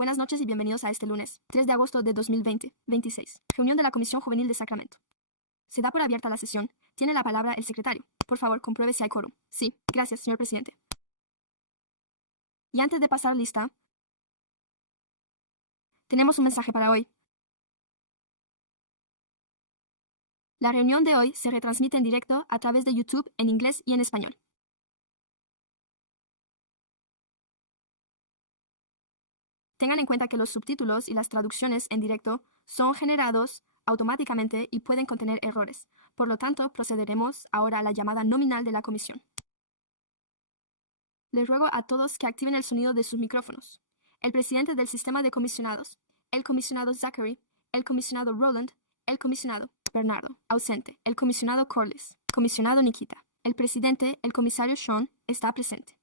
Buenas noches y bienvenidos a este lunes, 3 de agosto de 2020, 26. Reunión de la Comisión Juvenil de Sacramento. Se da por abierta la sesión. Tiene la palabra el secretario. Por favor, compruebe si hay quórum. Sí, gracias, señor presidente. Y antes de pasar lista, tenemos un mensaje para hoy. La reunión de hoy se retransmite en directo a través de YouTube en inglés y en español. Tengan en cuenta que los subtítulos y las traducciones en directo son generados automáticamente y pueden contener errores. Por lo tanto, procederemos ahora a la llamada nominal de la comisión. Les ruego a todos que activen el sonido de sus micrófonos. El presidente del sistema de comisionados, el comisionado Zachary, el comisionado Roland, el comisionado Bernardo, ausente, el comisionado Corliss, comisionado Nikita, el presidente, el comisario Sean, está presente.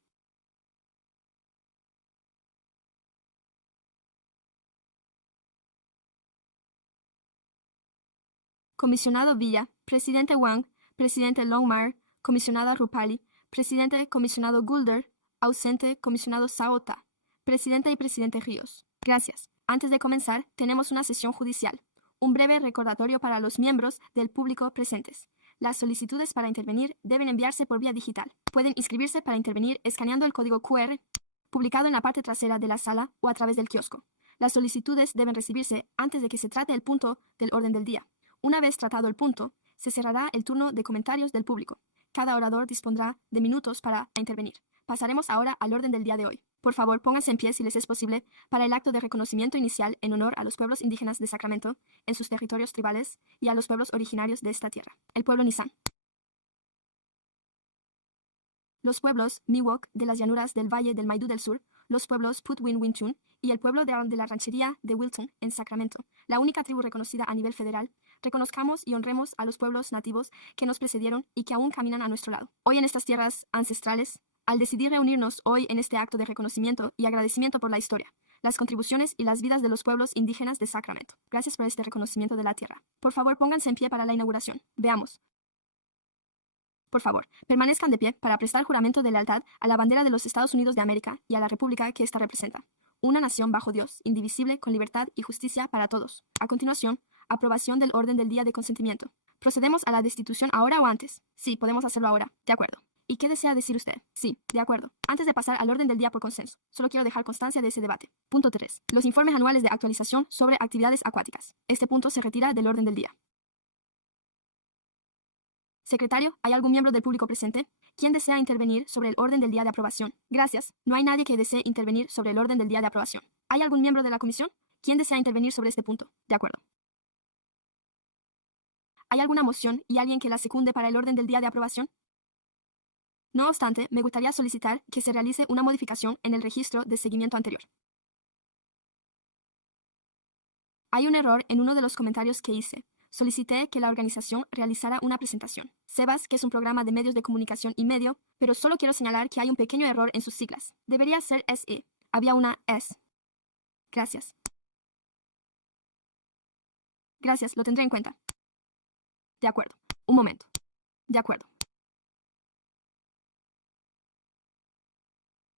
Comisionado Villa, presidente Wang, presidente Longmire, comisionada Rupali, presidente comisionado Gulder, ausente comisionado Saota, presidente y presidente Ríos. Gracias. Antes de comenzar, tenemos una sesión judicial. Un breve recordatorio para los miembros del público presentes. Las solicitudes para intervenir deben enviarse por vía digital. Pueden inscribirse para intervenir escaneando el código QR publicado en la parte trasera de la sala o a través del kiosco. Las solicitudes deben recibirse antes de que se trate el punto del orden del día. Una vez tratado el punto, se cerrará el turno de comentarios del público. Cada orador dispondrá de minutos para intervenir. Pasaremos ahora al orden del día de hoy. Por favor, pónganse en pie si les es posible para el acto de reconocimiento inicial en honor a los pueblos indígenas de Sacramento en sus territorios tribales y a los pueblos originarios de esta tierra. El pueblo Nissan. Los pueblos Miwok de las llanuras del Valle del Maidú del Sur, los pueblos Putwin-Wintun y el pueblo de la ranchería de Wilton en Sacramento, la única tribu reconocida a nivel federal. Reconozcamos y honremos a los pueblos nativos que nos precedieron y que aún caminan a nuestro lado. Hoy en estas tierras ancestrales, al decidir reunirnos hoy en este acto de reconocimiento y agradecimiento por la historia, las contribuciones y las vidas de los pueblos indígenas de Sacramento. Gracias por este reconocimiento de la tierra. Por favor, pónganse en pie para la inauguración. Veamos. Por favor, permanezcan de pie para prestar juramento de lealtad a la bandera de los Estados Unidos de América y a la república que ésta representa. Una nación bajo Dios, indivisible, con libertad y justicia para todos. A continuación, aprobación del orden del día de consentimiento. ¿Procedemos a la destitución ahora o antes? Sí, podemos hacerlo ahora. De acuerdo. ¿Y qué desea decir usted? Sí, de acuerdo. Antes de pasar al orden del día por consenso, solo quiero dejar constancia de ese debate. Punto 3. Los informes anuales de actualización sobre actividades acuáticas. Este punto se retira del orden del día. Secretario, ¿hay algún miembro del público presente? ¿Quién desea intervenir sobre el orden del día de aprobación? Gracias. No hay nadie que desee intervenir sobre el orden del día de aprobación. ¿Hay algún miembro de la comisión? ¿Quién desea intervenir sobre este punto? De acuerdo. ¿Hay alguna moción y alguien que la secunde para el orden del día de aprobación? No obstante, me gustaría solicitar que se realice una modificación en el registro de seguimiento anterior. Hay un error en uno de los comentarios que hice. Solicité que la organización realizara una presentación. SEBAS, que es un programa de medios de comunicación y medio, pero solo quiero señalar que hay un pequeño error en sus siglas. Debería ser SE. Había una S. Gracias. Gracias, lo tendré en cuenta. De acuerdo. Un momento. De acuerdo.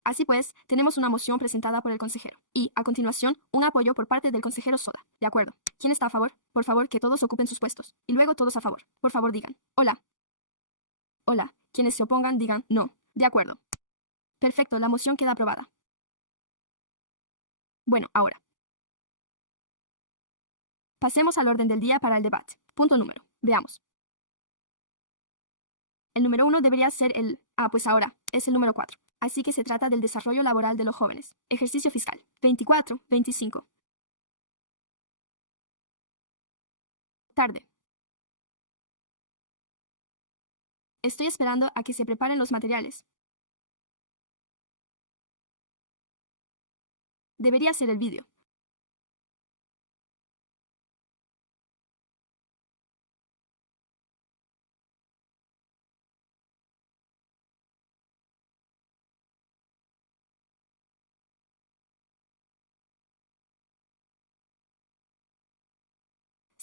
Así pues, tenemos una moción presentada por el consejero y, a continuación, un apoyo por parte del consejero Soda. De acuerdo. ¿Quién está a favor? Por favor, que todos ocupen sus puestos. Y luego todos a favor. Por favor, digan. Hola. Hola. Quienes se opongan, digan no. De acuerdo. Perfecto, la moción queda aprobada. Bueno, ahora. Pasemos al orden del día para el debate. Punto número. Veamos. El número 1 debería ser el... pues ahora, es el número 4. Así que se trata del desarrollo laboral de los jóvenes. Ejercicio fiscal. 24, 25. Tarde. Estoy esperando a que se preparen los materiales. Debería ser el vídeo.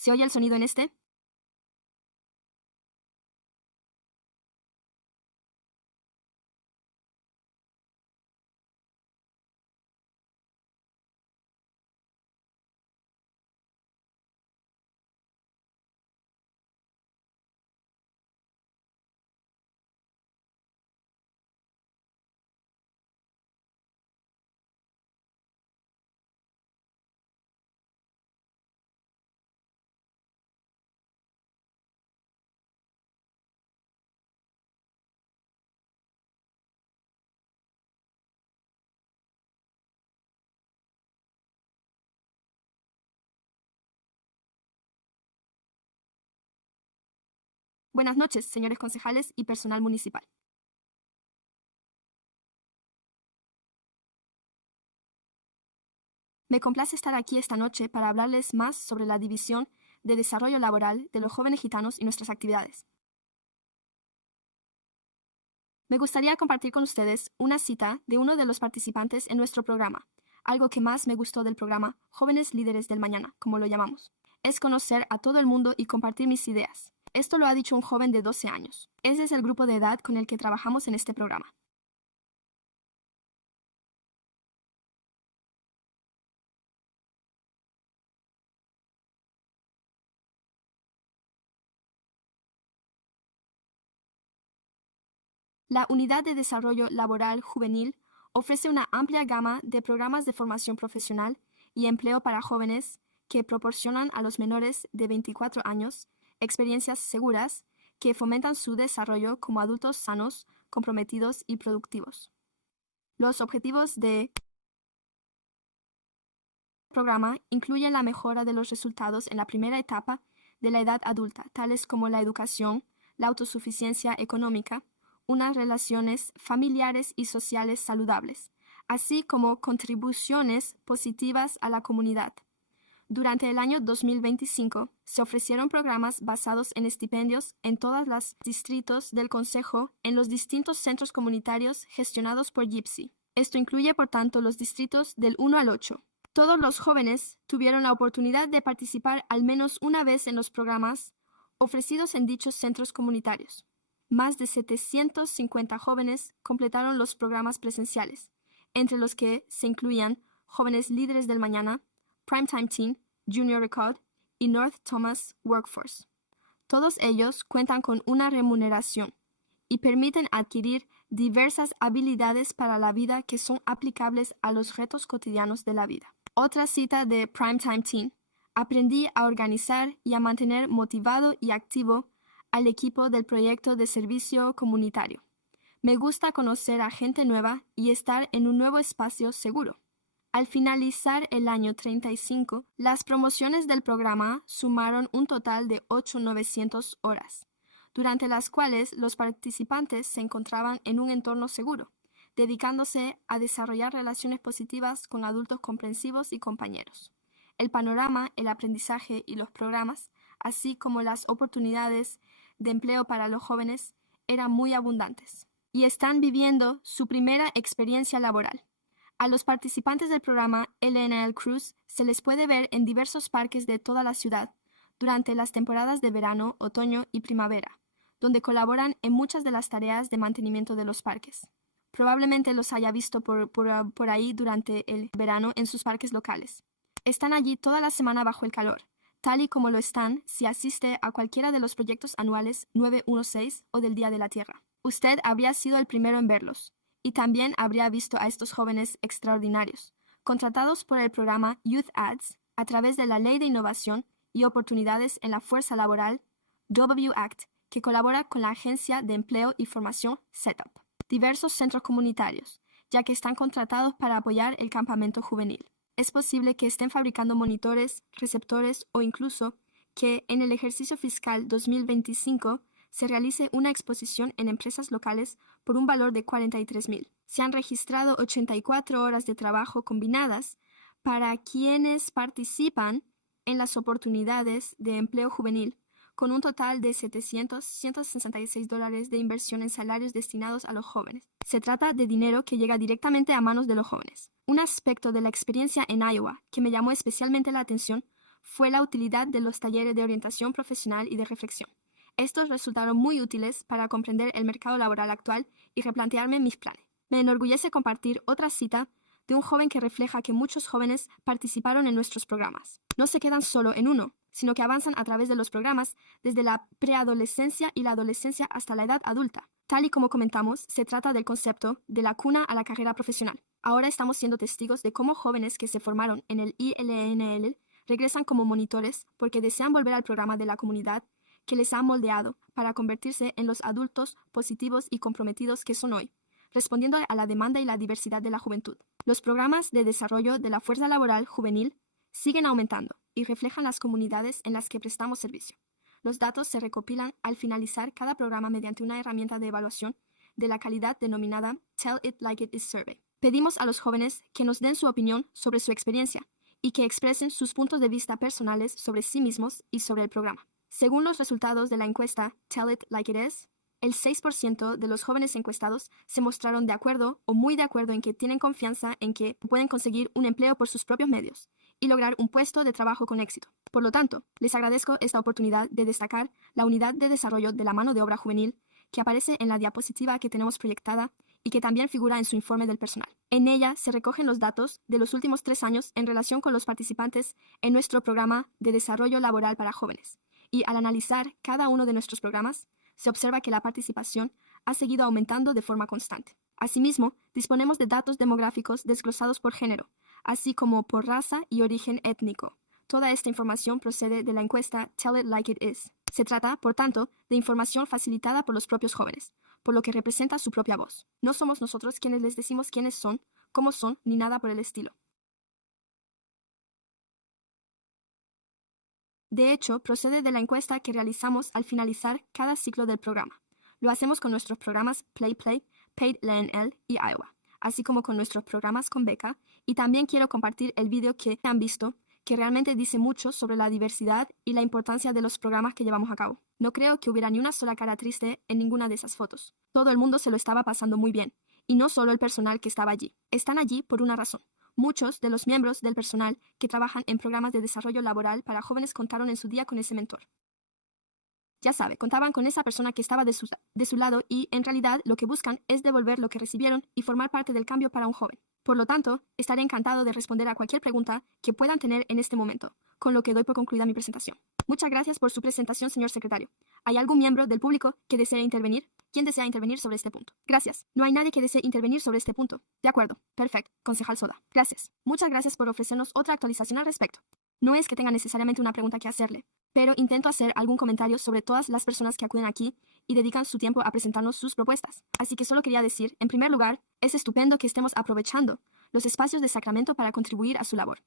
¿Se oye el sonido en este? Buenas noches, señores concejales y personal municipal. Me complace estar aquí esta noche para hablarles más sobre la División de Desarrollo Laboral de los Jóvenes Gitanos y nuestras actividades. Me gustaría compartir con ustedes una cita de uno de los participantes en nuestro programa. Algo que más me gustó del programa Jóvenes Líderes del Mañana, como lo llamamos, es conocer a todo el mundo y compartir mis ideas. Esto lo ha dicho un joven de 12 años. Ese es el grupo de edad con el que trabajamos en este programa. La Unidad de Desarrollo Laboral Juvenil ofrece una amplia gama de programas de formación profesional y empleo para jóvenes que proporcionan a los menores de 24 años experiencias seguras que fomentan su desarrollo como adultos sanos, comprometidos y productivos. Los objetivos del programa incluyen la mejora de los resultados en la primera etapa de la edad adulta, tales como la educación, la autosuficiencia económica, unas relaciones familiares y sociales saludables, así como contribuciones positivas a la comunidad. Durante el año 2025 se ofrecieron programas basados en estipendios en todos los distritos del Consejo en los distintos centros comunitarios gestionados por Gypsy. Esto incluye, por tanto, los distritos del 1 al 8. Todos los jóvenes tuvieron la oportunidad de participar al menos una vez en los programas ofrecidos en dichos centros comunitarios. Más de 750 jóvenes completaron los programas presenciales, entre los que se incluían Jóvenes Líderes del Mañana, Primetime Teen, Junior Record y North Thomas Workforce. Todos ellos cuentan con una remuneración y permiten adquirir diversas habilidades para la vida que son aplicables a los retos cotidianos de la vida. Otra cita de Primetime Teen. Aprendí a organizar y a mantener motivado y activo al equipo del proyecto de servicio comunitario. Me gusta conocer a gente nueva y estar en un nuevo espacio seguro. Al finalizar el año 35, las promociones del programa sumaron un total de 8,900 horas, durante las cuales los participantes se encontraban en un entorno seguro, dedicándose a desarrollar relaciones positivas con adultos comprensivos y compañeros. El panorama, el aprendizaje y los programas, así como las oportunidades de empleo para los jóvenes, eran muy abundantes y están viviendo su primera experiencia laboral. A los participantes del programa LNL Cruise se les puede ver en diversos parques de toda la ciudad durante las temporadas de verano, otoño y primavera, donde colaboran en muchas de las tareas de mantenimiento de los parques. Probablemente los haya visto por ahí durante el verano en sus parques locales. Están allí toda la semana bajo el calor, tal y como lo están si asiste a cualquiera de los proyectos anuales 916 o del Día de la Tierra. Usted habría sido el primero en verlos, y también habría visto a estos jóvenes extraordinarios, contratados por el programa Youth Ads a través de la Ley de Innovación y Oportunidades en la Fuerza Laboral, W-Act, que colabora con la Agencia de Empleo y Formación Setup. Diversos centros comunitarios, ya que están contratados para apoyar el campamento juvenil. Es posible que estén fabricando monitores, receptores o incluso que en el ejercicio fiscal 2025 se realice una exposición en empresas locales por un valor de 43,000. Se han registrado 84 horas de trabajo combinadas para quienes participan en las oportunidades de empleo juvenil, con un total de $166 de inversión en salarios destinados a los jóvenes. Se trata de dinero que llega directamente a manos de los jóvenes. Un aspecto de la experiencia en Iowa que me llamó especialmente la atención fue la utilidad de los talleres de orientación profesional y de reflexión. Estos resultaron muy útiles para comprender el mercado laboral actual y replantearme mis planes. Me enorgullece compartir otra cita de un joven que refleja que muchos jóvenes participaron en nuestros programas. No se quedan solo en uno, sino que avanzan a través de los programas desde la preadolescencia y la adolescencia hasta la edad adulta. Tal y como comentamos, se trata del concepto de la cuna a la carrera profesional. Ahora estamos siendo testigos de cómo jóvenes que se formaron en el ILNL regresan como monitores porque desean volver al programa de la comunidad que les ha moldeado para convertirse en los adultos positivos y comprometidos que son hoy, respondiendo a la demanda y la diversidad de la juventud. Los programas de desarrollo de la fuerza laboral juvenil siguen aumentando y reflejan las comunidades en las que prestamos servicio. Los datos se recopilan al finalizar cada programa mediante una herramienta de evaluación de la calidad denominada Tell It Like It Is Survey. Pedimos a los jóvenes que nos den su opinión sobre su experiencia y que expresen sus puntos de vista personales sobre sí mismos y sobre el programa. Según los resultados de la encuesta Tell It Like It Is, el 6% de los jóvenes encuestados se mostraron de acuerdo o muy de acuerdo en que tienen confianza en que pueden conseguir un empleo por sus propios medios y lograr un puesto de trabajo con éxito. Por lo tanto, les agradezco esta oportunidad de destacar la unidad de desarrollo de la mano de obra juvenil que aparece en la diapositiva que tenemos proyectada y que también figura en su informe del personal. En ella se recogen los datos de los últimos 3 años en relación con los participantes en nuestro programa de desarrollo laboral para jóvenes. Y al analizar cada uno de nuestros programas, se observa que la participación ha seguido aumentando de forma constante. Asimismo, disponemos de datos demográficos desglosados por género, así como por raza y origen étnico. Toda esta información procede de la encuesta Tell It Like It Is. Se trata, por tanto, de información facilitada por los propios jóvenes, por lo que representa su propia voz. No somos nosotros quienes les decimos quiénes son, cómo son, ni nada por el estilo. De hecho, procede de la encuesta que realizamos al finalizar cada ciclo del programa. Lo hacemos con nuestros programas Play Play, Paid LNL y Iowa, así como con nuestros programas con beca, y también quiero compartir el video que han visto, que realmente dice mucho sobre la diversidad y la importancia de los programas que llevamos a cabo. No creo que hubiera ni una sola cara triste en ninguna de esas fotos. Todo el mundo se lo estaba pasando muy bien, y no solo el personal que estaba allí. Están allí por una razón. Muchos de los miembros del personal que trabajan en programas de desarrollo laboral para jóvenes contaron en su día con ese mentor. Ya sabe, contaban con esa persona que estaba de su lado y, en realidad, lo que buscan es devolver lo que recibieron y formar parte del cambio para un joven. Por lo tanto, estaré encantado de responder a cualquier pregunta que puedan tener en este momento, con lo que doy por concluida mi presentación. Muchas gracias por su presentación, señor secretario. ¿Hay algún miembro del público que desee intervenir? ¿Quién desea intervenir sobre este punto? Gracias. No hay nadie que desee intervenir sobre este punto. De acuerdo. Perfecto. Concejal Soda. Gracias. Muchas gracias por ofrecernos otra actualización al respecto. No es que tenga necesariamente una pregunta que hacerle, pero intento hacer algún comentario sobre todas las personas que acuden aquí y dedican su tiempo a presentarnos sus propuestas. Así que solo quería decir, en primer lugar, es estupendo que estemos aprovechando los espacios de Sacramento para contribuir a su labor.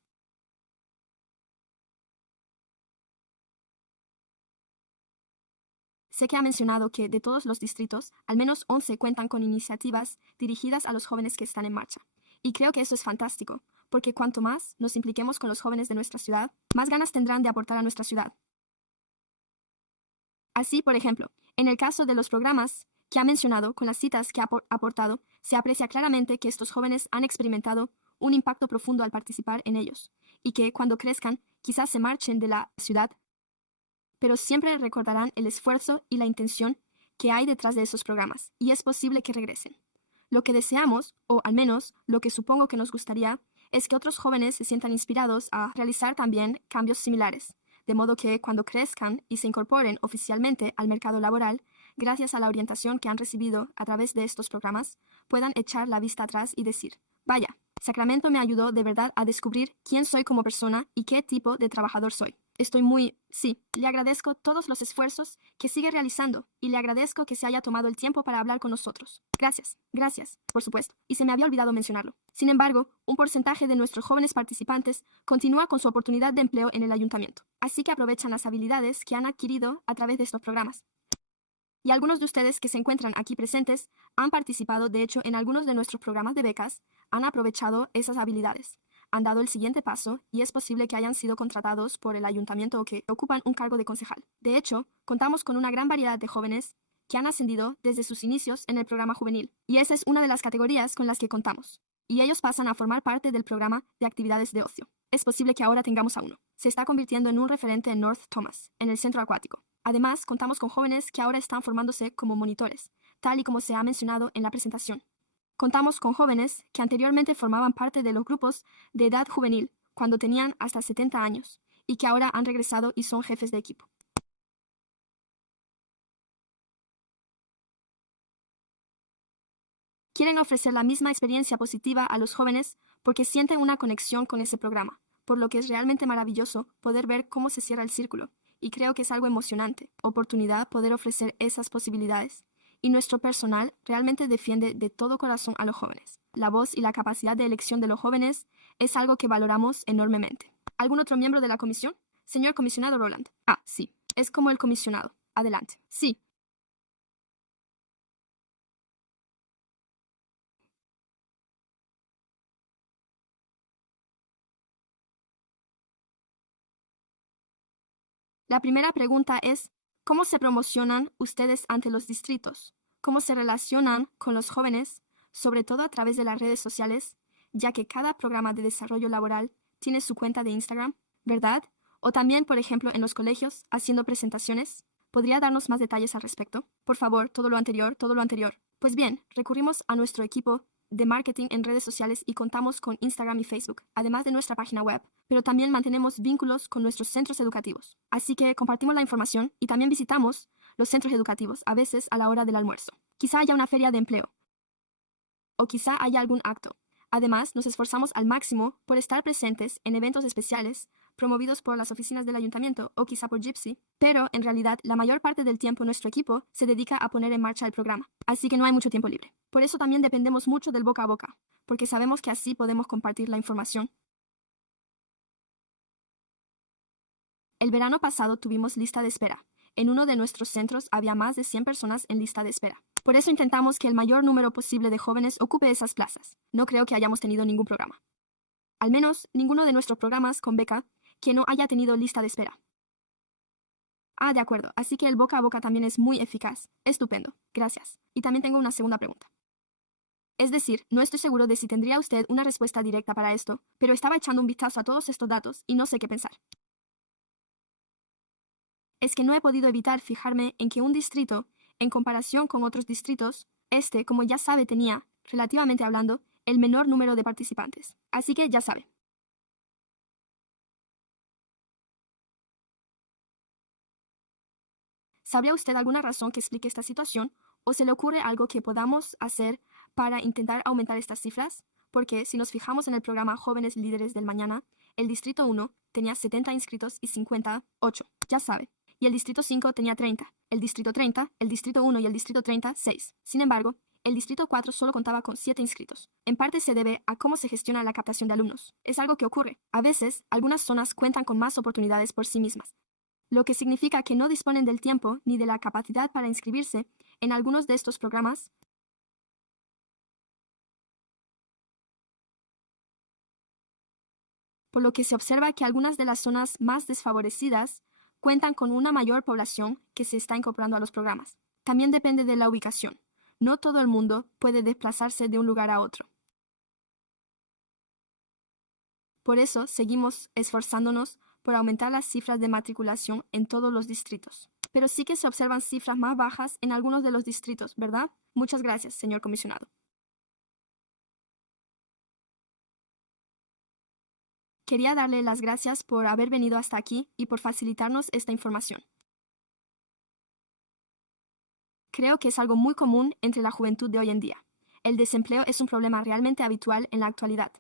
Sé que ha mencionado que de todos los distritos, al menos 11 cuentan con iniciativas dirigidas a los jóvenes que están en marcha. Y creo que eso es fantástico, porque cuanto más nos impliquemos con los jóvenes de nuestra ciudad, más ganas tendrán de aportar a nuestra ciudad. Así, por ejemplo, en el caso de los programas que ha mencionado, con las citas que ha aportado, se aprecia claramente que estos jóvenes han experimentado un impacto profundo al participar en ellos, y que cuando crezcan quizás se marchen de la ciudad, pero siempre recordarán el esfuerzo y la intención que hay detrás de esos programas, y es posible que regresen. Lo que deseamos, o al menos lo que supongo que nos gustaría, es que otros jóvenes se sientan inspirados a realizar también cambios similares, de modo que cuando crezcan y se incorporen oficialmente al mercado laboral, gracias a la orientación que han recibido a través de estos programas, puedan echar la vista atrás y decir, vaya, Sacramento me ayudó de verdad a descubrir quién soy como persona y qué tipo de trabajador soy. Le agradezco todos los esfuerzos que sigue realizando y le agradezco que se haya tomado el tiempo para hablar con nosotros. Gracias, por supuesto, y se me había olvidado mencionarlo. Sin embargo, un porcentaje de nuestros jóvenes participantes continúa con su oportunidad de empleo en el ayuntamiento, así que aprovechan las habilidades que han adquirido a través de estos programas. Y algunos de ustedes que se encuentran aquí presentes han participado, de hecho, en algunos de nuestros programas de becas, han aprovechado esas habilidades, han dado el siguiente paso y es posible que hayan sido contratados por el ayuntamiento o que ocupan un cargo de concejal. De hecho, contamos con una gran variedad de jóvenes que han ascendido desde sus inicios en el programa juvenil, y esa es una de las categorías con las que contamos. Y ellos pasan a formar parte del programa de actividades de ocio. Es posible que ahora tengamos a uno. Se está convirtiendo en un referente en North Thomas, en el centro acuático. Además, contamos con jóvenes que ahora están formándose como monitores, tal y como se ha mencionado en la presentación. Contamos con jóvenes que anteriormente formaban parte de los grupos de edad juvenil cuando tenían hasta 70 años y que ahora han regresado y son jefes de equipo. Quieren ofrecer la misma experiencia positiva a los jóvenes porque sienten una conexión con ese programa, por lo que es realmente maravilloso poder ver cómo se cierra el círculo, y creo que es algo emocionante, oportunidad poder ofrecer esas posibilidades. Y nuestro personal realmente defiende de todo corazón a los jóvenes. La voz y la capacidad de elección de los jóvenes es algo que valoramos enormemente. ¿Algún otro miembro de la comisión? Señor comisionado Roland. Sí. Es como el comisionado. Adelante. Sí. La primera pregunta es, ¿cómo se promocionan ustedes ante los distritos? ¿Cómo se relacionan con los jóvenes, sobre todo a través de las redes sociales, ya que cada programa de desarrollo laboral tiene su cuenta de Instagram, ¿verdad? O también, por ejemplo, en los colegios, haciendo presentaciones. ¿Podría darnos más detalles al respecto? Por favor, todo lo anterior, todo lo anterior. Pues bien, recurrimos a nuestro equipo de marketing en redes sociales y contamos con Instagram y Facebook, además de nuestra página web, pero también mantenemos vínculos con nuestros centros educativos. Así que compartimos la información y también visitamos los centros educativos, a veces a la hora del almuerzo. Quizá haya una feria de empleo o quizá haya algún acto. Además, nos esforzamos al máximo por estar presentes en eventos especiales promovidos por las oficinas del ayuntamiento o quizá por Gypsy, pero en realidad la mayor parte del tiempo nuestro equipo se dedica a poner en marcha el programa, así que no hay mucho tiempo libre. Por eso también dependemos mucho del boca a boca, porque sabemos que así podemos compartir la información. El verano pasado tuvimos lista de espera. En uno de nuestros centros había más de 100 personas en lista de espera. Por eso intentamos que el mayor número posible de jóvenes ocupe esas plazas. No creo que hayamos tenido ningún programa. Al menos ninguno de nuestros programas con beca que no haya tenido lista de espera. Ah, de acuerdo. Así que el boca a boca también es muy eficaz. Estupendo. Gracias. Y también tengo una segunda pregunta. Es decir, no estoy seguro de si tendría usted una respuesta directa para esto, pero estaba echando un vistazo a todos estos datos y no sé qué pensar. Es que no he podido evitar fijarme en que un distrito, en comparación con otros distritos, como ya sabe, tenía, relativamente hablando, el menor número de participantes. Así que ya sabe. ¿Sabría usted alguna razón que explique esta situación o se le ocurre algo que podamos hacer para intentar aumentar estas cifras? Porque si nos fijamos en el programa Jóvenes Líderes del Mañana, el Distrito 1 tenía 70 inscritos y 58, ya sabe. Y el Distrito 5 tenía 30, el Distrito 30, el Distrito 1 y el Distrito 30, 6. Sin embargo, el Distrito 4 solo contaba con 7 inscritos. En parte se debe a cómo se gestiona la captación de alumnos. Es algo que ocurre. A veces, algunas zonas cuentan con más oportunidades por sí mismas, lo que significa que no disponen del tiempo ni de la capacidad para inscribirse en algunos de estos programas, por lo que se observa que algunas de las zonas más desfavorecidas cuentan con una mayor población que se está incorporando a los programas. También depende de la ubicación. No todo el mundo puede desplazarse de un lugar a otro. Por eso seguimos esforzándonos por aumentar las cifras de matriculación en todos los distritos. Pero sí que se observan cifras más bajas en algunos de los distritos, ¿verdad? Muchas gracias, señor comisionado. Quería darle las gracias por haber venido hasta aquí y por facilitarnos esta información. Creo que es algo muy común entre la juventud de hoy en día. El desempleo es un problema realmente habitual en la actualidad.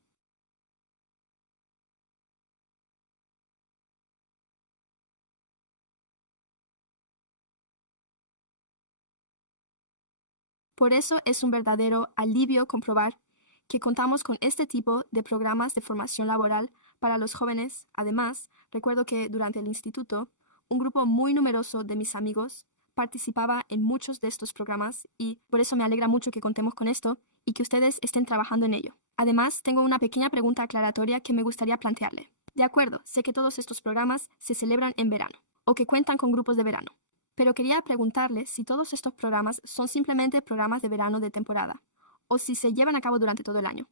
Por eso es un verdadero alivio comprobar que contamos con este tipo de programas de formación laboral para los jóvenes. Además, recuerdo que durante el instituto, un grupo muy numeroso de mis amigos participaba en muchos de estos programas y por eso me alegra mucho que contemos con esto y que ustedes estén trabajando en ello. Además, tengo una pequeña pregunta aclaratoria que me gustaría plantearle. De acuerdo, sé que todos estos programas se celebran en verano o que cuentan con grupos de verano, pero quería preguntarle si todos estos programas son simplemente programas de verano de temporada o si se llevan a cabo durante todo el año.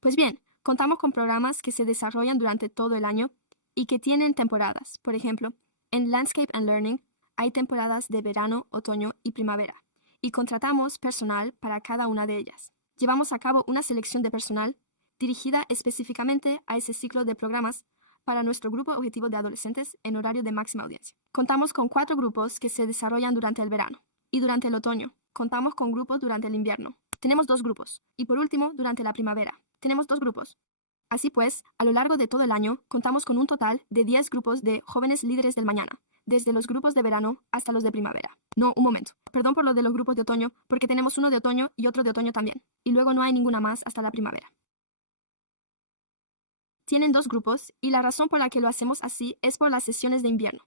Pues bien, contamos con programas que se desarrollan durante todo el año y que tienen temporadas. Por ejemplo, en Landscape and Learning hay temporadas de verano, otoño y primavera, y contratamos personal para cada una de ellas. Llevamos a cabo una selección de personal dirigida específicamente a ese ciclo de programas para nuestro grupo objetivo de adolescentes en horario de máxima audiencia. Contamos con 4 grupos que se desarrollan durante el verano y durante el otoño. Contamos con grupos durante el invierno. Tenemos 2 grupos. Y por último, durante la primavera. Tenemos 2 grupos. Así pues, a lo largo de todo el año, contamos con un total de 10 grupos de jóvenes líderes del mañana, desde los grupos de verano hasta los de primavera. No, un momento. Perdón por lo de los grupos de otoño, porque tenemos uno de otoño y otro de otoño también. Y luego no hay ninguna más hasta la primavera. tienen dos grupos y la razón por la que lo hacemos así es por las sesiones de invierno.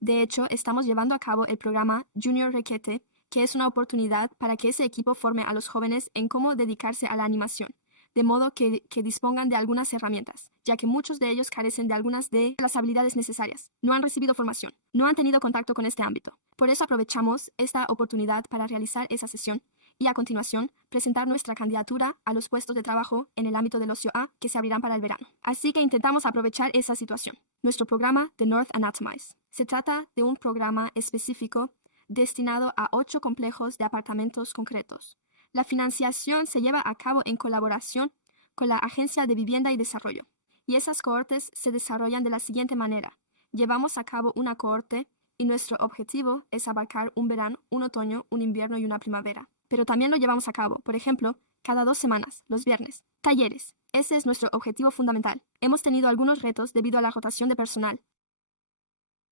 De hecho, estamos llevando a cabo el programa Junior Requete, que es una oportunidad para que ese equipo forme a los jóvenes en cómo dedicarse a la animación, de modo que dispongan de algunas herramientas, ya que muchos de ellos carecen de algunas de las habilidades necesarias. No han recibido formación, no han tenido contacto con este ámbito. Por eso aprovechamos esta oportunidad para realizar esa sesión y a continuación presentar nuestra candidatura a los puestos de trabajo en el ámbito del ocio A que se abrirán para el verano. Así que intentamos aprovechar esa situación. Nuestro programa The North Anatomize. Se trata de un programa específico destinado a 8 complejos de apartamentos concretos. La financiación se lleva a cabo en colaboración con la Agencia de Vivienda y Desarrollo, y esas cohortes se desarrollan de la siguiente manera. Llevamos a cabo una cohorte y nuestro objetivo es abarcar un verano, un otoño, un invierno y una primavera. Pero también lo llevamos a cabo, por ejemplo, cada 2 semanas, los viernes. Talleres. Ese es nuestro objetivo fundamental. Hemos tenido algunos retos debido a la rotación de personal.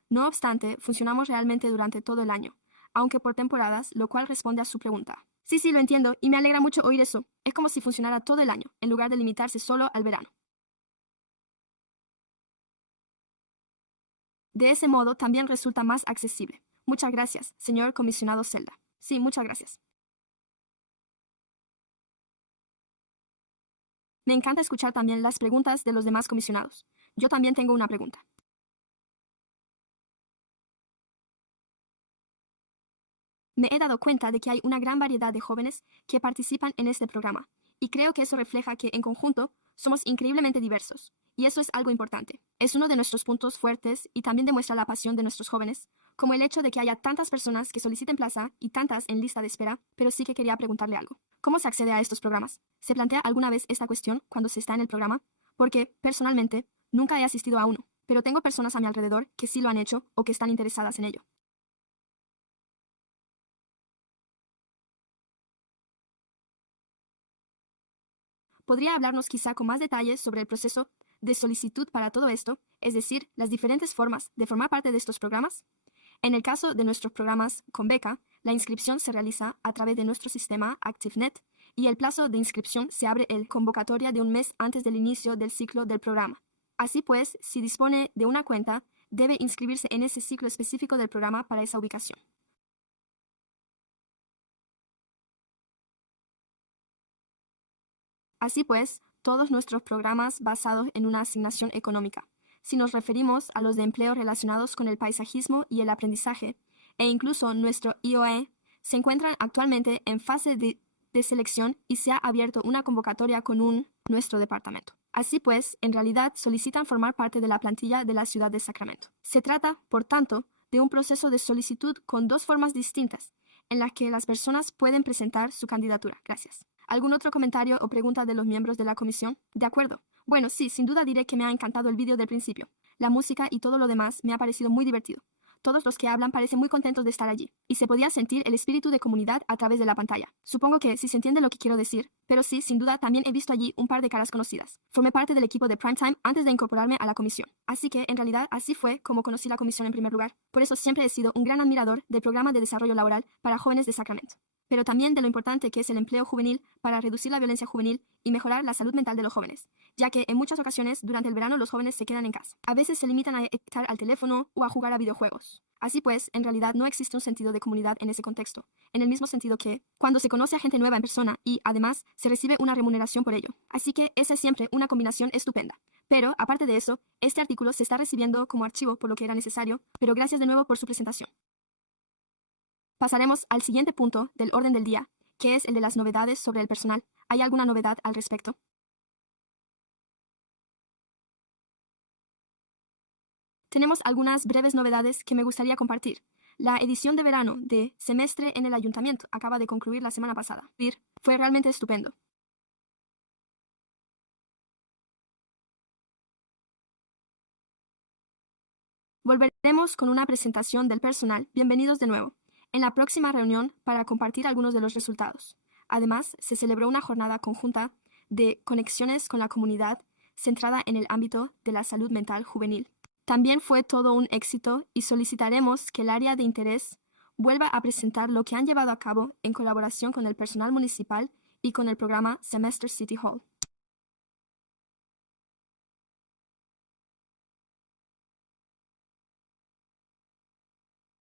No obstante, funcionamos realmente durante todo el año, aunque por temporadas, lo cual responde a su pregunta. Sí, lo entiendo, y me alegra mucho oír eso. Es como si funcionara todo el año, en lugar de limitarse solo al verano. De ese modo, también resulta más accesible. Muchas gracias, señor comisionado Zelda. Sí, muchas gracias. Me encanta escuchar también las preguntas de los demás comisionados. Yo también tengo una pregunta. Me he dado cuenta de que hay una gran variedad de jóvenes que participan en este programa, y creo que eso refleja que, en conjunto, somos increíblemente diversos, y eso es algo importante. Es uno de nuestros puntos fuertes y también demuestra la pasión de nuestros jóvenes, como el hecho de que haya tantas personas que soliciten plaza y tantas en lista de espera, pero sí que quería preguntarle algo. ¿Cómo se accede a estos programas? ¿Se plantea alguna vez esta cuestión cuando se está en el programa? Porque, personalmente, nunca he asistido a uno, pero tengo personas a mi alrededor que sí lo han hecho o que están interesadas en ello. ¿Podría hablarnos quizá con más detalles sobre el proceso de solicitud para todo esto, es decir, las diferentes formas de formar parte de estos programas? En el caso de nuestros programas con beca, la inscripción se realiza a través de nuestro sistema ActiveNet y el plazo de inscripción se abre en convocatoria de un mes antes del inicio del ciclo del programa. Así pues, si dispone de una cuenta, debe inscribirse en ese ciclo específico del programa para esa ubicación. Así pues, todos nuestros programas basados en una asignación económica, si nos referimos a los de empleo relacionados con el paisajismo y el aprendizaje, e incluso nuestro IOE, se encuentran actualmente en fase de selección y se ha abierto una convocatoria con nuestro departamento. Así pues, en realidad solicitan formar parte de la plantilla de la ciudad de Sacramento. Se trata, por tanto, de un proceso de solicitud con dos formas distintas, en las que las personas pueden presentar su candidatura. Gracias. ¿Algún otro comentario o pregunta de los miembros de la comisión? De acuerdo. Bueno, sí, sin duda diré que me ha encantado el vídeo del principio. La música y todo lo demás me ha parecido muy divertido. Todos los que hablan parecen muy contentos de estar allí, y se podía sentir el espíritu de comunidad a través de la pantalla. Supongo que sí se entiende lo que quiero decir, pero sí, sin duda también he visto allí un par de caras conocidas. Formé parte del equipo de Primetime antes de incorporarme a la comisión, así que en realidad así fue como conocí la comisión en primer lugar. Por eso siempre he sido un gran admirador del programa de desarrollo laboral para jóvenes de Sacramento, pero también de lo importante que es el empleo juvenil para reducir la violencia juvenil y mejorar la salud mental de los jóvenes, ya que en muchas ocasiones durante el verano los jóvenes se quedan en casa. A veces se limitan a estar al teléfono o a jugar a videojuegos. Así pues, en realidad no existe un sentido de comunidad en ese contexto, en el mismo sentido que cuando se conoce a gente nueva en persona y, además, se recibe una remuneración por ello. Así que esa es siempre una combinación estupenda. Pero, aparte de eso, este artículo se está recibiendo como archivo por lo que era necesario, pero gracias de nuevo por su presentación. Pasaremos al siguiente punto del orden del día, que es el de las novedades sobre el personal. ¿Hay alguna novedad al respecto? Tenemos algunas breves novedades que me gustaría compartir. La edición de verano de Semestre en el Ayuntamiento acaba de concluir la semana pasada. Fue realmente estupendo. Volveremos con una presentación del personal. Bienvenidos de nuevo en la próxima reunión para compartir algunos de los resultados. Además, se celebró una jornada conjunta de conexiones con la comunidad centrada en el ámbito de la salud mental juvenil. También fue todo un éxito y solicitaremos que el área de interés vuelva a presentar lo que han llevado a cabo en colaboración con el personal municipal y con el programa Semester City Hall.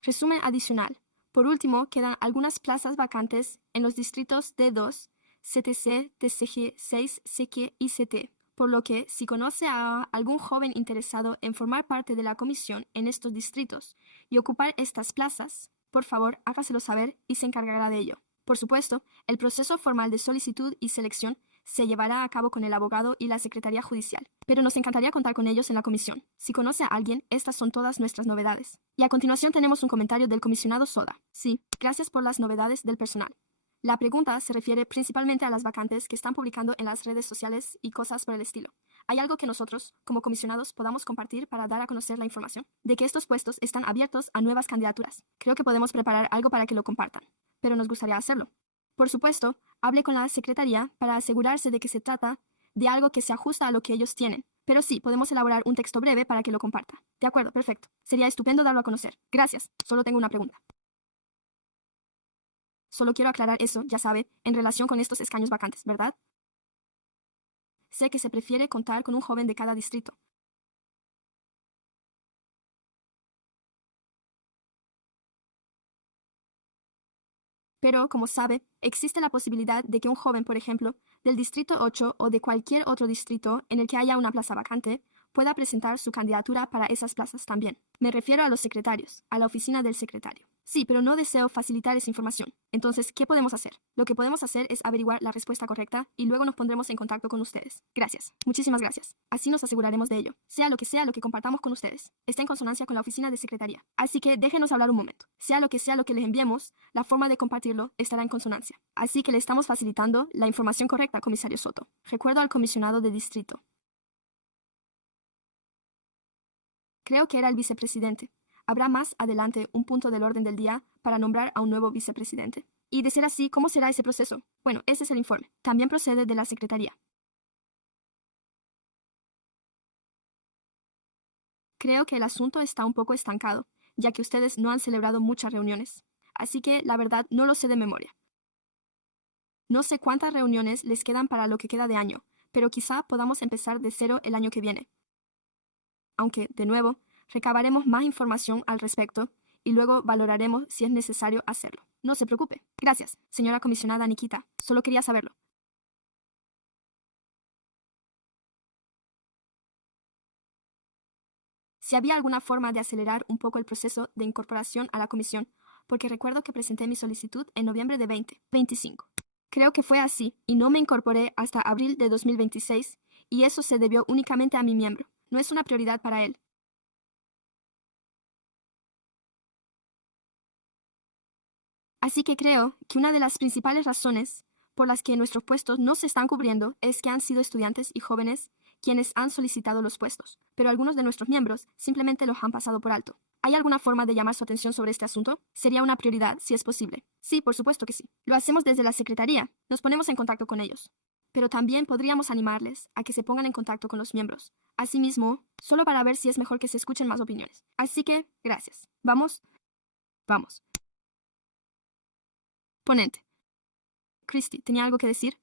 Resumen adicional. Por último, quedan algunas plazas vacantes en los distritos D2, CTC, TCG 6, CQ y CT, por lo que si conoce a algún joven interesado en formar parte de la comisión en estos distritos y ocupar estas plazas, por favor, hágaselo saber y se encargará de ello. Por supuesto, el proceso formal de solicitud y selección se llevará a cabo con el abogado y la Secretaría Judicial, pero nos encantaría contar con ellos en la comisión. Si conoce a alguien, estas son todas nuestras novedades. Y a continuación tenemos un comentario del comisionado Soda. Sí, gracias por las novedades del personal. La pregunta se refiere principalmente a las vacantes que están publicando en las redes sociales y cosas por el estilo. ¿Hay algo que nosotros, como comisionados, podamos compartir para dar a conocer la información? De que estos puestos están abiertos a nuevas candidaturas. Creo que podemos preparar algo para que lo compartan, pero nos gustaría hacerlo. Por supuesto, hable con la secretaría para asegurarse de que se trata de algo que se ajusta a lo que ellos tienen. Pero sí, podemos elaborar un texto breve para que lo comparta. De acuerdo, perfecto. Sería estupendo darlo a conocer. Gracias. Solo tengo una pregunta. Solo quiero aclarar eso, ya sabe, en relación con estos escaños vacantes, ¿verdad? Sé que se prefiere contar con un joven de cada distrito. Pero, como sabe, existe la posibilidad de que un joven, por ejemplo, del distrito 8 o de cualquier otro distrito en el que haya una plaza vacante, pueda presentar su candidatura para esas plazas también. Me refiero a los secretarios, a la oficina del secretario. Sí, pero no deseo facilitar esa información. Entonces, ¿qué podemos hacer? Lo que podemos hacer es averiguar la respuesta correcta y luego nos pondremos en contacto con ustedes. Gracias. Muchísimas gracias. Así nos aseguraremos de ello. Sea lo que compartamos con ustedes, está en consonancia con la oficina de secretaría. Así que déjenos hablar un momento. Sea lo que les enviemos, la forma de compartirlo estará en consonancia. Así que le estamos facilitando la información correcta, comisario Soto. Recuerdo al comisionado de distrito. Creo que era el vicepresidente. Habrá más adelante un punto del orden del día para nombrar a un nuevo vicepresidente. Y de ser así, ¿cómo será ese proceso? Bueno, ese es el informe. También procede de la Secretaría. Creo que el asunto está un poco estancado, ya que ustedes no han celebrado muchas reuniones. Así que, la verdad, no lo sé de memoria. No sé cuántas reuniones les quedan para lo que queda de año, pero quizá podamos empezar de cero el año que viene. Aunque, de nuevo, recabaremos más información al respecto y luego valoraremos si es necesario hacerlo. No se preocupe. Gracias, señora comisionada Nikita. Solo quería saberlo. Si había alguna forma de acelerar un poco el proceso de incorporación a la comisión, porque recuerdo que presenté mi solicitud en noviembre de 2025. Creo que fue así, y no me incorporé hasta abril de 2026, y eso se debió únicamente a mi miembro. No es una prioridad para él. Así que creo que una de las principales razones por las que nuestros puestos no se están cubriendo es que han sido estudiantes y jóvenes quienes han solicitado los puestos, pero algunos de nuestros miembros simplemente los han pasado por alto. ¿Hay alguna forma de llamar su atención sobre este asunto? Sería una prioridad, si es posible. Sí, por supuesto que sí. Lo hacemos desde la Secretaría. Nos ponemos en contacto con ellos. Pero también podríamos animarles a que se pongan en contacto con los miembros. Asimismo, solo para ver si es mejor que se escuchen más opiniones. Así que, gracias. ¿Vamos? Vamos. Ponente. Christy, ¿tenía algo que decir?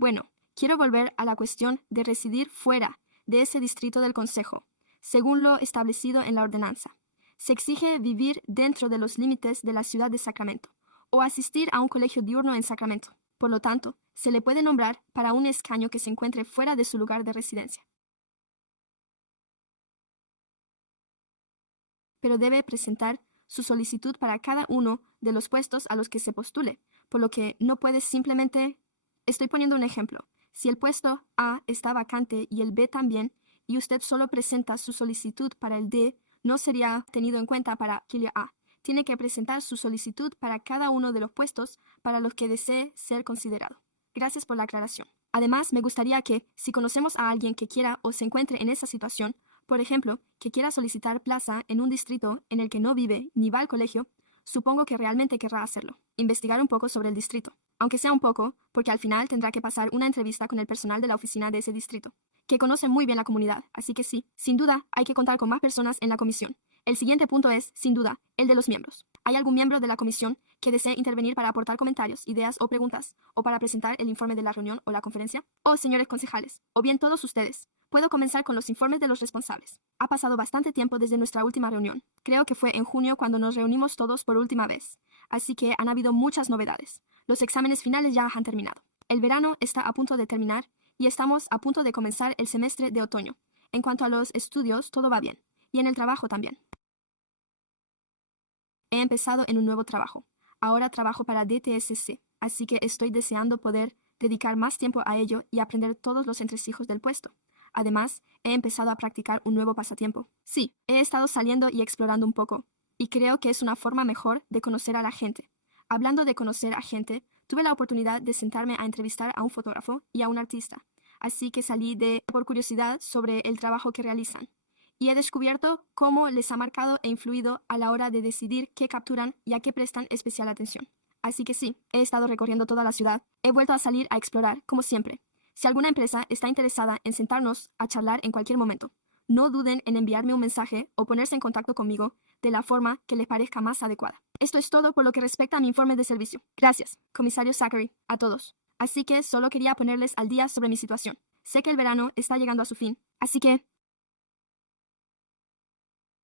Bueno, quiero volver a la cuestión de residir fuera de ese distrito del Consejo, según lo establecido en la ordenanza. Se exige vivir dentro de los límites de la ciudad de Sacramento o asistir a un colegio diurno en Sacramento. Por lo tanto, se le puede nombrar para un escaño que se encuentre fuera de su lugar de residencia. Pero debe presentar su solicitud para cada uno de los puestos a los que se postule, por lo que no puede simplemente... Estoy poniendo un ejemplo. Si el puesto A está vacante y el B también, y usted solo presenta su solicitud para el D, no sería tenido en cuenta para el A. Tiene que presentar su solicitud para cada uno de los puestos para los que desee ser considerado. Gracias por la aclaración. Además, me gustaría que, si conocemos a alguien que quiera o se encuentre en esa situación, por ejemplo, que quiera solicitar plaza en un distrito en el que no vive ni va al colegio, supongo que realmente querrá hacerlo. Investigar un poco sobre el distrito. Aunque sea un poco, porque al final tendrá que pasar una entrevista con el personal de la oficina de ese distrito, que conoce muy bien la comunidad, así que sí, sin duda, hay que contar con más personas en la comisión. El siguiente punto es, sin duda, el de los miembros. ¿Hay algún miembro de la comisión que desee intervenir para aportar comentarios, ideas o preguntas, o para presentar el informe de la reunión o la conferencia? Oh, señores concejales, o bien todos ustedes. Puedo comenzar con los informes de los responsables. Ha pasado bastante tiempo desde nuestra última reunión. Creo que fue en junio cuando nos reunimos todos por última vez. Así que han habido muchas novedades. Los exámenes finales ya han terminado. El verano está a punto de terminar y estamos a punto de comenzar el semestre de otoño. En cuanto a los estudios, todo va bien. Y en el trabajo también. He empezado en un nuevo trabajo. Ahora trabajo para DTSC, así que estoy deseando poder dedicar más tiempo a ello y aprender todos los entresijos del puesto. Además, he empezado a practicar un nuevo pasatiempo. Sí, he estado saliendo y explorando un poco, y creo que es una forma mejor de conocer a la gente. Hablando de conocer a gente, tuve la oportunidad de sentarme a entrevistar a un fotógrafo y a un artista, así que salí por curiosidad sobre el trabajo que realizan y he descubierto cómo les ha marcado e influido a la hora de decidir qué capturan y a qué prestan especial atención. Así que sí, he estado recorriendo toda la ciudad, he vuelto a salir a explorar, como siempre. Si alguna empresa está interesada en sentarnos a charlar en cualquier momento, no duden en enviarme un mensaje o ponerse en contacto conmigo de la forma que les parezca más adecuada. Esto es todo por lo que respecta a mi informe de servicio. Gracias, comisario Zachary, a todos. Así que solo quería ponerles al día sobre mi situación. Sé que el verano está llegando a su fin, así que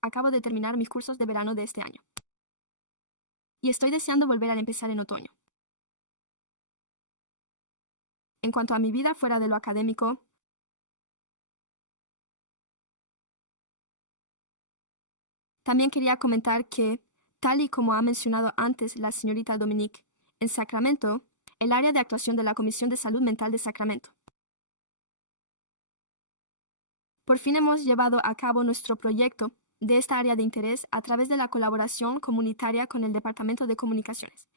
acabo de terminar mis cursos de verano de este año. Y estoy deseando volver a empezar en otoño. En cuanto a mi vida fuera de lo académico, también quería comentar que, tal y como ha mencionado antes la señorita Dominique, en Sacramento, el área de actuación de la Comisión de Salud Mental de Sacramento. Por fin hemos llevado a cabo nuestro proyecto de esta área de interés a través de la colaboración comunitaria con el Departamento de Comunicaciones.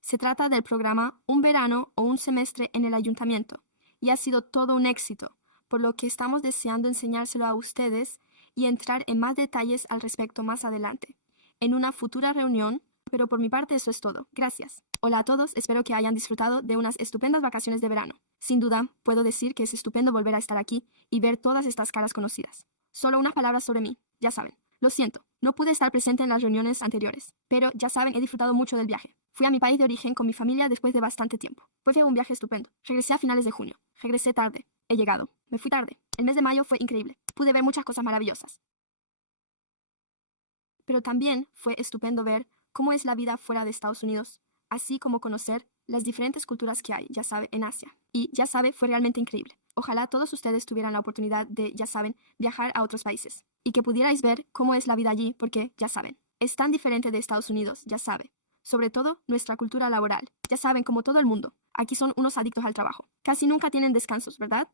Se trata del programa Un verano o un semestre en el ayuntamiento, y ha sido todo un éxito, por lo que estamos deseando enseñárselo a ustedes y entrar en más detalles al respecto más adelante, en una futura reunión, pero por mi parte eso es todo. Gracias. Hola a todos, espero que hayan disfrutado de unas estupendas vacaciones de verano. Sin duda, puedo decir que es estupendo volver a estar aquí y ver todas estas caras conocidas. Solo unas palabras sobre mí, ya saben. Lo siento, no pude estar presente en las reuniones anteriores, pero ya saben, he disfrutado mucho del viaje. Fui a mi país de origen con mi familia después de bastante tiempo. Fue un viaje estupendo. Regresé a finales de junio. Regresé tarde. He llegado. Me fui tarde. El mes de mayo fue increíble. Pude ver muchas cosas maravillosas. Pero también fue estupendo ver cómo es la vida fuera de Estados Unidos, así como conocer las diferentes culturas que hay, ya sabe, en Asia. Y ya sabe, fue realmente increíble. Ojalá todos ustedes tuvieran la oportunidad de, ya saben, viajar a otros países y que pudierais ver cómo es la vida allí, porque, ya saben, es tan diferente de Estados Unidos, ya sabe. Sobre todo, nuestra cultura laboral. Ya saben, como todo el mundo, aquí son unos adictos al trabajo. Casi nunca tienen descansos, ¿verdad?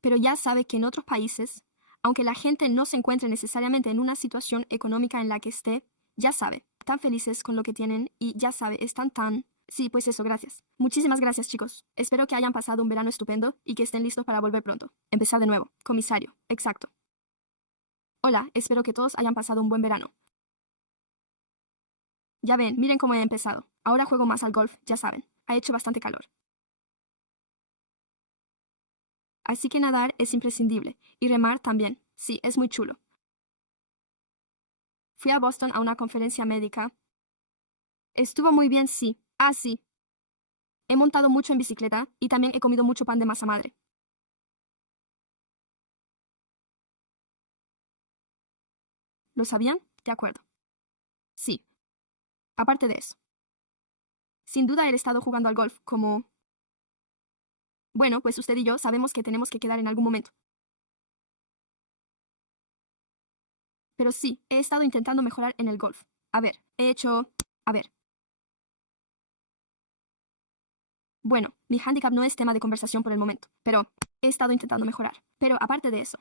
Pero ya sabe que en otros países, aunque la gente no se encuentre necesariamente en una situación económica en la que esté, ya sabe, tan felices con lo que tienen y ya sabe, están tan... Sí, pues eso, gracias. Muchísimas gracias, chicos. Espero que hayan pasado un verano estupendo y que estén listos para volver pronto. Empezar de nuevo. Comisario. Exacto. Hola, espero que todos hayan pasado un buen verano. Ya ven, miren cómo he empezado. Ahora juego más al golf, ya saben. Ha hecho bastante calor. Así que nadar es imprescindible. Y remar también. Sí, es muy chulo. Fui a Boston a una conferencia médica. Estuvo muy bien, sí. Ah, sí. He montado mucho en bicicleta y también he comido mucho pan de masa madre. ¿Lo sabían? De acuerdo. Sí. Aparte de eso. Sin duda he estado jugando al golf, como... Bueno, pues usted y yo sabemos que tenemos que quedar en algún momento. Pero sí, he estado intentando mejorar en el golf. A ver, he hecho... A ver. Bueno, mi handicap no es tema de conversación por el momento, pero he estado intentando mejorar. Pero aparte de eso,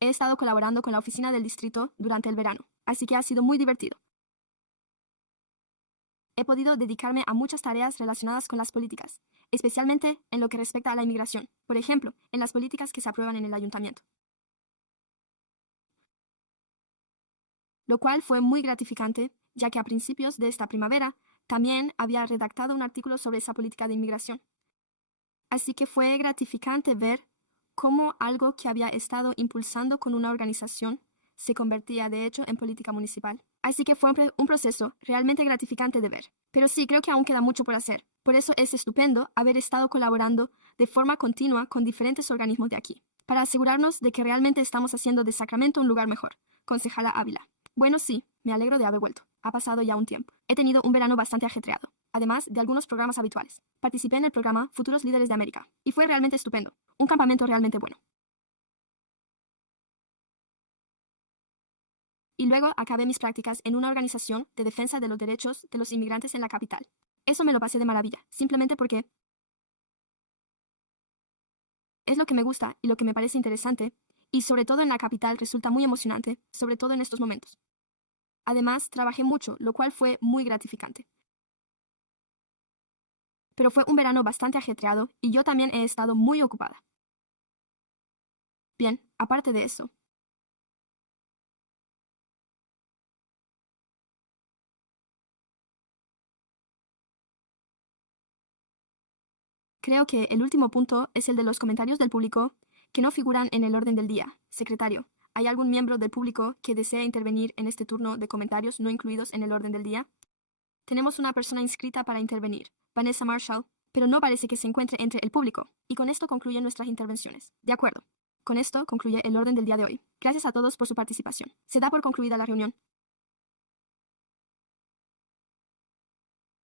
He estado colaborando con la oficina del distrito durante el verano, así que ha sido muy divertido. He podido dedicarme a muchas tareas relacionadas con las políticas, especialmente en lo que respecta a la inmigración, por ejemplo, en las políticas que se aprueban en el ayuntamiento. Lo cual fue muy gratificante, ya que a principios de esta primavera también había redactado un artículo sobre esa política de inmigración. Así que fue gratificante ver cómo algo que había estado impulsando con una organización se convertía de hecho en política municipal. Así que fue un proceso realmente gratificante de ver. Pero sí, creo que aún queda mucho por hacer. Por eso es estupendo haber estado colaborando de forma continua con diferentes organismos de aquí, para asegurarnos de que realmente estamos haciendo de Sacramento un lugar mejor. Concejala Ávila. Bueno, sí, me alegro de haber vuelto. Ha pasado ya un tiempo. He tenido un verano bastante ajetreado, además de algunos programas habituales. Participé en el programa Futuros Líderes de América, y fue realmente estupendo. Un campamento realmente bueno. Y luego acabé mis prácticas en una organización de defensa de los derechos de los inmigrantes en la capital. Eso me lo pasé de maravilla, simplemente porque es lo que me gusta y lo que me parece interesante, y sobre todo en la capital resulta muy emocionante, sobre todo en estos momentos. Además, trabajé mucho, lo cual fue muy gratificante. Pero fue un verano bastante ajetreado y yo también he estado muy ocupada. Bien, aparte de eso, creo que el último punto es el de los comentarios del público que no figuran en el orden del día. Secretario, ¿hay algún miembro del público que desea intervenir en este turno de comentarios no incluidos en el orden del día? Tenemos una persona inscrita para intervenir, Vanessa Marshall, pero no parece que se encuentre entre el público. Y con esto concluyen nuestras intervenciones. De acuerdo. Con esto concluye el orden del día de hoy. Gracias a todos por su participación. Se da por concluida la reunión.